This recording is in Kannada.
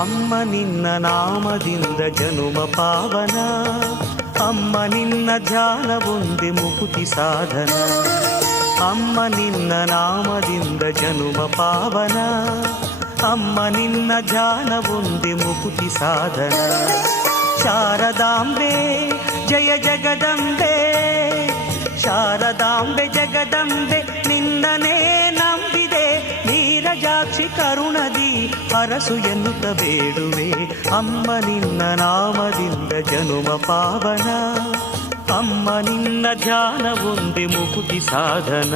ಅಮ್ಮ ನಿನ್ನ ನಾಮದಿಂದ ಜನುಮ ಪಾವನ, ಅಮ್ಮ ನಿನ್ನ ಧ್ಯಾನವೊಂದೆ ಮುಕುತಿ ಸಾಧನ. ಅಮ್ಮ ನಿನ್ನ ನಾಮದಿಂದ ಜನುಮ ಪಾವನ, ಅಮ್ಮ ನಿನ್ನ ಧ್ಯಾನವೊಂದೆ ಮುಕುತಿ ಸಾಧನ. ಶಾರದಾಂಬೆ ಜಯ ಜಗದಂಬೆ, ಶಾರದಾಂಬೆ ಜಗದಂಬೆ ನಿನ್ನನೇ ನಂಬಿದೆ. ನೀರಜಾಕ್ಷಿ ಕರುಣದಿ ಹರಸು ಎನ್ನುತ್ತ ಬೇಡುವೆ. ಅಮ್ಮ ನಿನ್ನ ನಾಮದಿಂದ ಜನುಮ ಪಾವನ, ಅಮ್ಮ ನಿನ್ನ ಧ್ಯಾನವೊಂದೆ ಮುಕುತಿ ಸಾಧನ.